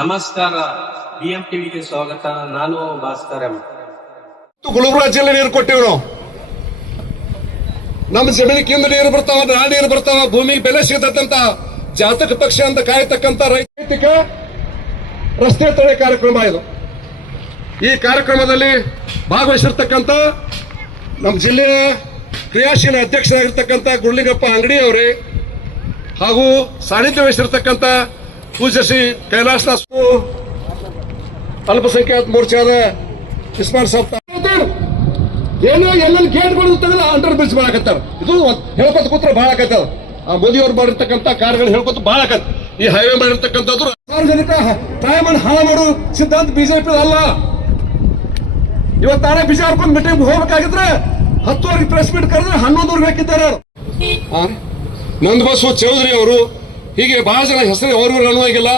ನಮಸ್ಕಾರ. ಬಿಎಂ ಟಿವಿಗೆ ಸ್ವಾಗತ. ನಾನು ಭಾಸ್ಕರ್ ಎಂ. ಜಿಲ್ಲೆ ನೀರು ಕೊಟ್ಟಿವಿ ನಾವು ನಮ್ಮ ಕೇಂದ್ರ ನೀರು ಬರ್ತಾವ ನಾ ನೀರು ಬರ್ತಾವ, ಭೂಮಿಗೆ ಬೆಲೆ ಸಿಗತಕ್ಕಂತ ಜಾತಕ ಪಕ್ಷ ಅಂತ ಕಾಯತಕ್ಕಂತ ರೈತಿಕ ರಸ್ತೆ ತಡೆ ಕಾರ್ಯಕ್ರಮ ಇದು. ಈ ಕಾರ್ಯಕ್ರಮದಲ್ಲಿ ಭಾಗವಹಿಸಿರ್ತಕ್ಕಂಥ ನಮ್ಮ ಜಿಲ್ಲೆಯ ಕ್ರಿಯಾಶೀಲ ಅಧ್ಯಕ್ಷರಾಗಿರ್ತಕ್ಕಂಥ ಗುರುಲಿಂಗಪ್ಪ ಅಂಗಡಿ ಅವರೇ ಹಾಗೂ ಸಾನ್ನಿಧ್ಯ ವಹಿಸಿರ್ತಕ್ಕಂಥ ಪೂಜ್ಯ ಕೈಲಾಸ ಅಲ್ಪಸಂಖ್ಯಾತ ಮೋರ್ಚಾದ ಇಸ್ಮಾನ್ ಸಾಬ್ ಏನೋ ಎಲ್ಲೆಲ್ಲಿ ಗೇಟ್ ತೆಗೆದು ಅಂಡರ್ ಬ್ರಿಡ್ಜ್ ಮಾಡಕತ್ತಾರ ಇದು ಹೇಳ್ಕೊತ ಕೂತ್ರ ಭಾಳ ಆಕತ್ತದ ಆ ಮೋದಿಯವ್ರು ಮಾಡಿರ್ತಕ್ಕಂಥ ಕಾರ್ಯಗಳು ಹೇಳ್ಕೊತ ಭಾಳ ಆಕತ್ ಈ ಹೈವೇ ಮಾಡಿರ್ತಕ್ಕಂಥದ್ದು ಸಾರ್ವಜನಿಕ ಟೈಮ್ ಹಾಳು ಮಾಡು ಸಿದ್ಧಾಂತ ಬಿಜೆಪಿ ಅಲ್ಲ ಇವತ್ತು ನಾಳೆ ಬಿಜಾಪುರ ಮೀಟಿಂಗ್ ಹೋಗ್ಬೇಕಾಗಿದ್ರೆ ಹತ್ತುವರೆಗೆ ಪ್ರೆಸ್ ಮೀಟ್ ಕರೆದ್ರೆ ಹನ್ನೊಂದುವರೆಗೆ ಹಾಕಿದ್ದಾರೆ ನಂದ್ ಆ? ನಂದ ಬಸವ ಚೌಧರಿ ಅವರು ಹೀಗೆ ಬಹಳ ಜನ ಹೆಸರು ಅವ್ರಿಗೂ ಅನ್ನುವಾಗಿಲ್ಲ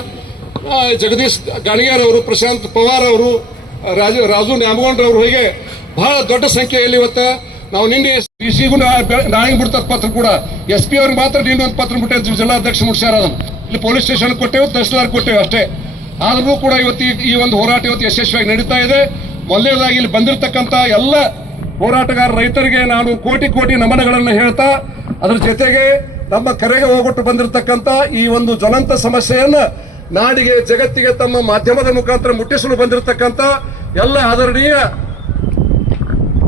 ಜಗದೀಶ್ ಗಾಣಿಗಾರ್ ಅವರು, ಪ್ರಶಾಂತ್ ಪವಾರ್ ಅವರು, ರಾಜು ರಾಜು ನ್ಯಾಮಗೌಂಡ್ರ ಅವರು ಹೀಗೆ ಬಹಳ ದೊಡ್ಡ ಸಂಖ್ಯೆಯಲ್ಲಿ ಇವತ್ತು ನಾವು ನಿನ್ನೆ ಡಿಸಿಗೂ ನಾಳೆ ಬಿಡ್ತದ ಪತ್ರ ಕೂಡ. ಎಸ್ ಪಿ ಅವ್ರಿಗೆ ಮಾತ್ರ ನಿನ್ನೆ ಒಂದು ಪತ್ರ ಬಿಟ್ಟೆ, ಜಿಲ್ಲಾಧ್ಯಕ್ಷ ಮುಡ್ಸ್ಯಾರ ಅದನ್ನು ಇಲ್ಲಿ ಪೊಲೀಸ್ ಸ್ಟೇಷನ್ ಕೊಟ್ಟೆವು ತಹಸೀಲ್ದಾರ್ ಕೊಟ್ಟೆವು ಅಷ್ಟೇ. ಆದ್ರೂ ಕೂಡ ಇವತ್ತು ಈ- ಒಂದು ಹೋರಾಟ ಇವತ್ತು ಯಶಸ್ವಿಯಾಗಿ ನಡೀತಾ ಇದೆ. ಮೊದಲನೇದಾಗಿ ಇಲ್ಲಿ ಬಂದಿರತಕ್ಕಂತ ಎಲ್ಲ ಹೋರಾಟಗಾರ ರೈತರಿಗೆ ನಾನು ಕೋಟಿ ಕೋಟಿ ನಮನಗಳನ್ನು ಹೇಳ್ತಾ, ಅದರ ಜೊತೆಗೆ ನಮ್ಮ ಕರೆಗೆ ಹೋಗ್ಬಿಟ್ಟು ಬಂದಿರತಕ್ಕಂತ ಈ ಒಂದು ಜ್ವಲಂತ ಸಮಸ್ಯೆಯನ್ನ ನಾಡಿಗೆ, ಜಗತ್ತಿಗೆ ತಮ್ಮ ಮಾಧ್ಯಮದ ಮುಖಾಂತರ ಮುಟ್ಟಿಸಲು ಬಂದಿರತಕ್ಕಂತ ಎಲ್ಲ ಆದರಣೀಯ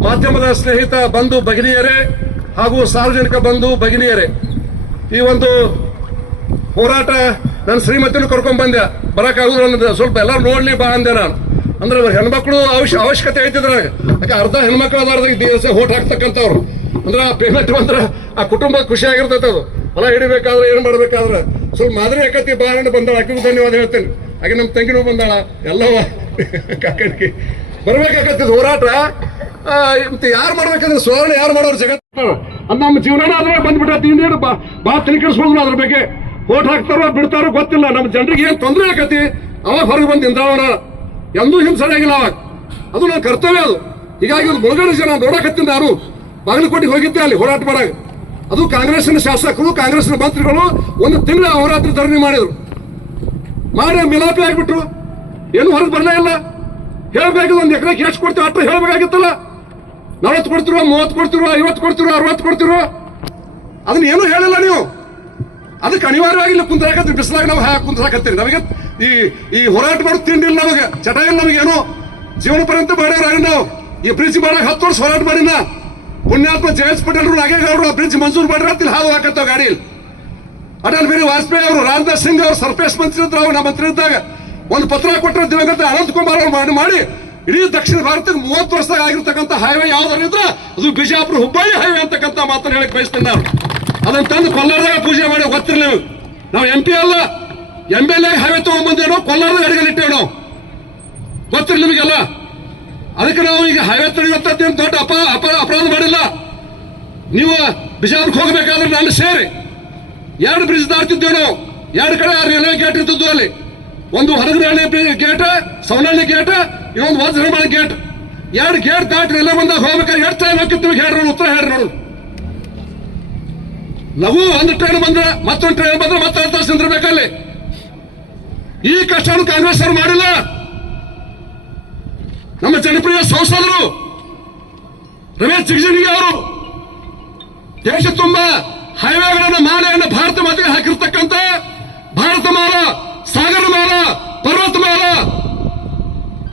ಮಾಧ್ಯಮದ ಸ್ನೇಹಿತ ಬಂಧು ಭಗಿನಿಯರೇ ಹಾಗೂ ಸಾರ್ವಜನಿಕ ಬಂಧು ಭಗಿನಿಯರೇ, ಈ ಒಂದು ಹೋರಾಟ ನನ್ನ ಶ್ರೀಮತಿನೂ ಕರ್ಕೊಂಡ್ ಬಂದೆ. ಬರಕಾಗುದಿಲ್ಲ ಸ್ವಲ್ಪ ಎಲ್ಲ ನೋಡ್ಲಿ ಬಾ ಅಂದೆ ನಾನು. ಅಂದ್ರೆ ಹೆಣ್ಮಕ್ಳು ಅವಶ್ಯ, ಅವಶ್ಯಕತೆ ಐತಿದ್ರೆ ಅರ್ಧ ಹೆಣ್ಮಕ್ಳು ದಿವಸ ಹೋಟ್ ಹಾಕ್ತಕ್ಕಂಥವ್ರು. ಅಂದ್ರೆ ಆ ಪೇಮೆಂಟ್ ಬಂದ್ರೆ ಆ ಕುಟುಂಬ ಖುಷಿ ಆಗಿರ್ತೈತೆ ಅದು. ಹೊಲ ಹಿಡಿಬೇಕಾದ್ರೆ ಏನು ಮಾಡ್ಬೇಕಾದ್ರೆ ಸ್ವಲ್ಪ ಮಾದರಿ ಆಕತಿ ಬಾರಣ್ಣ ಬಂದಾಳ. ಆಕಿಗೂ ಧನ್ಯವಾದ ಹೇಳ್ತೇನೆ. ಹಾಗೆ ನಮ್ಮ ತಂಗಿನೂ ಬಂದಾಳ. ಎಲ್ಲವ ಕಾಕಣಿಗೆ ಬರ್ಬೇಕಾಗತ್ತಿದ್ ಹೋರಾಟ. ಮತ್ತೆ ಯಾರು ಮಾಡ್ಬೇಕಂದ್ರೆ ಸುವರ್ಣ ಯಾರು ಮಾಡೋರು ಜಗತ್ತು ಅದು ನಮ್ಮ ಜೀವನ ಅದ್ರ ಬಂದ್ಬಿಟ್ಟೈತಿ ಇನ್ನೇನು ಬಾ ತಲೆಕೆಡಿಸ್ಬೋದು ಅದ್ರ ಬಗ್ಗೆ. ಓಟ್ ಹಾಕ್ತಾರೋ ಬಿಡ್ತಾರೋ ಗೊತ್ತಿಲ್ಲ. ನಮ್ಮ ಜನರಿಗೆ ಏನು ತೊಂದರೆ ಆಕತಿ? ಅವಾಗ ಹೊರಗೆ ಬಂದು ನಿಂತಾವಣ ಎಂದೂ ಹಿಂಸೆ ಆಗಿಲ್ಲ ಅವಾಗ ಅದು ನನ್ನ ಕರ್ತವ್ಯ ಅದು. ಹೀಗಾಗಿ ಒಂದು ಮುಳುಗಡೆ ಜನ ನೋಡಕತ್ತಿಂದ ನಾನು ಬಾಗಲಕೋಟೆಗೆ ಹೋಗಿದ್ದೆ ಅಲ್ಲಿ ಹೋರಾಟ ಮಾಡಾಗ. ಅದು ಕಾಂಗ್ರೆಸ್ನ ಶಾಸಕರು ಕಾಂಗ್ರೆಸ್ನ ಮಂತ್ರಿಗಳು ಒಂದು ತಿಂಗಳ ಹೋರಾಟ ಧರಣಿ ಮಾಡಿದ್ರು. ಮಾಡಿ ಮಿಲಾಪಿ ಆಗಿಬಿಟ್ರು. ಏನು ಹೊರಗೆ ಬರಲೇ ಇಲ್ಲ. ಹೇಳ್ಬೇಕು ಒಂದು ಎಕರೆ ಎಷ್ಟು ಕೊಡ್ತೀವಿ, ಅಷ್ಟು ಹೇಳ್ಬೇಕಾಗಿತ್ತಲ್ಲ. ನಲವತ್ತು ಕೊಡ್ತಿರೋ, ಮೂವತ್ತು ಕೊಡ್ತಿರೋ, ಐವತ್ತು ಕೊಡ್ತಿರೋ, ಅರವತ್ತು ಕೊಡ್ತಿರೋ. ಅದನ್ನ ಏನೂ ಹೇಳಿಲ್ಲ ನೀವು. ಅದಕ್ಕೆ ಅನಿವಾರ್ಯವಾಗಿಲ್ಲ ಇಲ್ಲಿ ಬಿಸಿಲಾಗ ನಾವು ಹಾಕಿ ಕುಂದ್ರಾಕತ್ತೀರಿ. ನಮಗೆ ಈ ಈ ಹೋರಾಟ ಮಾಡೋದು ತಿಂಡಿ ಇಲ್ಲ ನಮಗೆ. ಚಟ ಇಲ್ಲ ನಮಗೇನು. ಜೀವನ ಪರ್ಯಂತ ಮಾಡ್ಯಾರ ನಾವು ಈ ಬ್ರಿಡ್ಜ್ ಮಾಡಕ್ಕೆ ಹತ್ತು ವರ್ಷ ಹೋರಾಟ ಮಾಡಿನ ಪುಣ್ಯಾತ್ಮ ಜಯಸ್ ಪಟೇಲ್ ನಾಗೇಗೌಡರು ಬ್ರಿಡ್ಜ್ ಮಂಜೂರು ಮಾಡಿರ ಇಲ್ಲಿ ಹಾದು ಹಾಕತ್ತಾವ ಗಾಡಿಯಲ್ಲಿ ಅಟಲ್ ಬಿಹಾರಿ ವಾಜಪೇಯಿ ಅವರು ರಾಜನಾಥ್ ಸಿಂಗ್ ಅವರು, ಸರ್ಫೇಸ್ ಮಂತ್ರಿ ಇದ್ರು ಅವ್ರು ನಮ್ಮ ಮಂತ್ರಿ ಇದ್ದಾಗ ಒಂದು ಪತ್ರ ಕೊಟ್ಟರೆ ದಿವಂಗತ ಅನಂತ್ ಕುಮಾರ್ ಅವರು ಮಾಡಿ ಇಡೀ ದಕ್ಷಿಣ ಭಾರತಕ್ಕೆ ಮೂವತ್ತು ವರ್ಷದಾಗ ಆಗಿರ್ತಕ್ಕಂಥ ಹೈವೇ ಯಾವ್ದಾರು ಇದ್ರೆ ಅದು ಬಿಜಾಪುರ ಹುಬ್ಬಳ್ಳಿ ಹೈವೇ ಅಂತಕ್ಕಂಥ ಮಾತನ್ನು ಹೇಳಕ್ ಬಯಸ್ತೇನೆ ನಾವು ಅದನ್ನ ತಂದು ಕೊಲ್ಲಾರದಾಗ ಪೂಜೆ ಮಾಡಿ ಗೊತ್ತಿರಲಿ ನೀವು. ಎಂ ಪಿ ಅಲ್ಲ ಎಂ ಎಲ್ ಎ ಹೈವೇ ತಗೊಂಡ್ಬಂದೇನೋ ಕೊಲ್ಲಾರದಾಗ ಅಡಿಗೆ ಇಟ್ಟೇವೆ ನಾವು ಗೊತ್ತಿರಲಿ ನಿಮಗೆಲ್ಲ? ಅದಕ್ಕೆ ನಾವು ಈಗ ಹೈವೇ ತಡೆಯುವಂತದ್ದೇನು ದೊಡ್ಡ ಅಪ ಅಪ, ಅಪರಾಧ ಮಾಡಿಲ್ಲ. ನೀವು ಬಿಜಾಪುರಕ್ಕೆ ಹೋಗಬೇಕಾದ್ರೆ ನಾನು ಸೇರಿ. ಎರಡು ಬ್ರಿಡ್ಜ್ ದಾಡ್ತಿದ್ದೇವೆ ನಾವು. ಎರಡು ಕಡೆ ರೈಲ್ವೆ ಗೇಟ್ ಇರ್ತಿದ್ವು ಅಲ್ಲಿ. ಒಂದು ಹೊರಗಡೆ ಗೇಟ್ ಸವನಹಳ್ಳಿ ಗೇಟ್ ಇನ್ನೊಂದು ವಜ್ರಮಾಳಿ ಗೇಟ್ ಎರಡು ಗೇಟ್ ದಾಟಿ ರೈಲ್ವೆ ಬಂದಾಗ ಹೋಗ್ಬೇಕಾದ್ರೆ ಎಷ್ಟು ಟೈಮ್ ಹಾಕಿರ್ತೀವಿ ಹೇಳ್ರಿ ಉತ್ತರ ಹೇಳ್ರಿ ನೋಡು ಲಘು ಒಂದು ಟ್ರೈನ್ ಬಂದ್ರೆ, ಮತ್ತೊಂದು ಟ್ರೈನ್ ಬಂದ್ರೆ ಮತ್ತೆ ತಾಸು ನಿಂದಿರ್ಬೇಕಲ್ಲಿ ಈ ಕಷ್ಟವನ್ನು ಕಾಂಗ್ರೆಸ್ ಅವರು ಮಾಡಿಲ್ಲ. ನಮ್ಮ ಜನಪ್ರಿಯ ಸಂಸದರು ರಮೇಶ್ ಜಿಗಜಿಣಗಿ ಅವರು, ದೇಶ ತುಂಬ ಹೈವೇಗಳನ್ನು, ಮಾಲೆಯನ್ನು ಭಾರತ ಮಾತಿಗೆ ಹಾಕಿರ್ತಕ್ಕಂಥ ಭಾರತ ಮಾಲ, ಸಾಗರ ಮಾಲ, ಪರ್ವತ ಮಾಲ,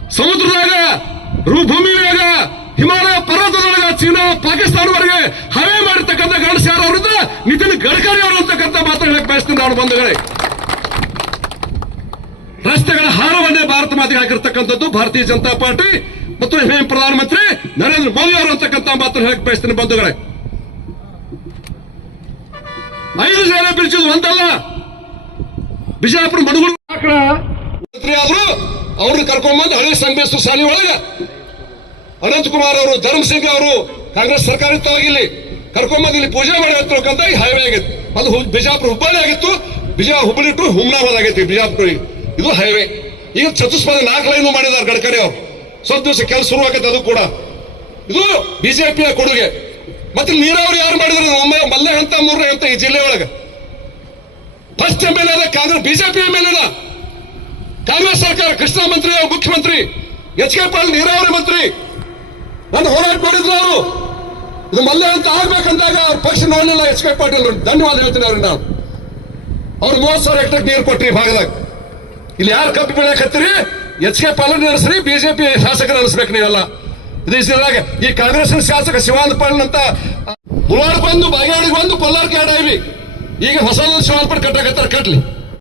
ಸಮುದ್ರದಾಗ ರು- ಭೂಮಿ ಮ್ಯಾಗ ಹಿಮಾಲಯ ಪರ್ವತದೊಳಗ, ಚೀನಾ, ಪಾಕಿಸ್ತಾನವರೆಗೆ ಹವೆ ಮಾಡಿರ್ತಕ್ಕಂಥ ಗಣೇಶ ಯಾರು ಅವರಿದ್ದ ನಿತಿನ್ ಗಡ್ಕರಿ ಅವರು ಅಂತಕ್ಕಂಥ ಮಾತು ಹೇಳಕ್ ಬಯಸ್ತೀನಿ ನಾನು ಬಂಧುಗಳೇ. ರಸ್ತೆಗಳ ಹಾರವನ್ನೇ ಭಾರತ ಮಾತಿಗೆ ಹಾಕಿರ್ತಕ್ಕಂಥದ್ದು ಭಾರತೀಯ ಜನತಾ ಪಾರ್ಟಿ ಮತ್ತು ಪ್ರಧಾನಮಂತ್ರಿ ನರೇಂದ್ರ ಮೋದಿ ಅವರು ಅಂತಕ್ಕಂಥ ಮಾತನ್ನು ಹೇಳಕ್ ಬಯಸ್ತೇನೆ ಬಂಧುಗಳೇ. ಐದು ಜನ ಒಂದಲ್ಲ. ಬಿಜಾಪುರ ಮಡುಗುಳು ಮಂತ್ರಿ ಆದ್ರು ಅವ್ರನ್ನ ಕರ್ಕೊಂಡ್ಬಂದು ಹಳೆ ಸಂಘೇಶ್ವರ ಶಾಲೆ ಒಳಗ. ಅನಂತಕುಮಾರ್ ಅವರು ಧರ್ಮಸಿಂಗ್ ಅವರು ಕಾಂಗ್ರೆಸ್ ಸರ್ಕಾರ ಇತ್ತು ಇಲ್ಲಿ. ಕರ್ಕೊಂಡ್ಬಂದು ಇಲ್ಲಿ ಪೂಜೆ ಮಾಡಿ ಹತ್ತಿರಕ್ಕಂತ ಈ ಹೈವೇ ಆಗಿತ್ತು. ಅದು ಬಿಜಾಪುರ ಹುಬ್ಬಳ್ಳಿ ಆಗಿತ್ತು. ಬಿಜಾ ಹುಬ್ಬಳ್ಳಿ ಟು ಹುಮ್ನಾಬಾದ್ ಆಗೈತಿ ಬಿಜಾಪುರ ಇದು ಹೈವೇ ಈಗ ಚತುಷ್ಪದ ನಾಲ್ಕು ಲೈನ್ ಮಾಡಿದ್ದಾರೆ ಗಡ್ಕರಿ ಅವರು. ಸ್ವಲ್ಪ ದಿವಸ ಕೆಲಸ ಶುರು ಆಗುತ್ತೆ ಅದು ಕೂಡ. ಇದು ಬಿಜೆಪಿಯ ಕೊಡುಗೆ. ಮತ್ತೆ ನೀರಾವರಿ ಯಾರು ಮಾಡಿದ್ರು? ಒಮ್ಮೆ ಮಲ್ಲೆ ಹಂತ, ಮೂರನೇ ಹಂತ ಈ ಜಿಲ್ಲೆ ಒಳಗೆ. First M L A Congress BJP M L A Congress ಸರ್ಕಾರ, ಕೃಷ್ಣ ಮಂತ್ರಿ, ಮುಖ್ಯಮಂತ್ರಿ, ಎಚ್ ಕೆ ಪಾಲ್ ನೀರಾವರಿ ಮಂತ್ರಿ. ನನ್ನ ಹೋರಾಟ ಮಾಡಿದ್ರು ಅವರು. ಇದು ಮಲ್ಲೆ ಅಂತ ಆಗ್ಬೇಕಂದಾಗ ಅವ್ರ ಪಕ್ಷ ನೋಡಲಿಲ್ಲ ಎಚ್ ಕೆ ಪಾಟೀಲ್. ಧನ್ಯವಾದ ಹೇಳ್ತೀನಿ ಅವ್ರಿಗೆ ನಾನು. ಅವ್ರು ಮೂವತ್ತು ಸಾವಿರ ಹೆಕ್ಟರ್ ನೀರು ಕೊಟ್ರಿ ಭಾಗದಾಗ. ಇಲ್ಲಿ ಯಾರು ಕಬ್ಬು ಬೆಳೆಯಕತ್ತೀರಿ ಎಚ್ ಕೆ ಪಾಲನ್ ನಡೆಸ್ರಿ, ಬಿಜೆಪಿ ಶಾಸಕರು ನಡೆಸ್ಬೇಕು ನೀವೆಲ್ಲ. ಇದು ಇದ್ರಾಗ ಈ ಕಾಂಗ್ರೆಸ್ ಶಾಸಕ ಶಿವಾನಂದ ಪಾಲನ್ ಅಂತ ಬಂದು ಬಾಗೇವಾಡಿಗೆ ಬಂದು ಕೊಲ್ಲಾರ್ಗೆ ಆಡಾಯ್ವಿ ಈಗ ಹೊಸ ಶಿವಾನಂದ ಪಾಲ್ ಕಟ್ಟಾಕತ್ತಾರ ಕಟ್ಲಿ.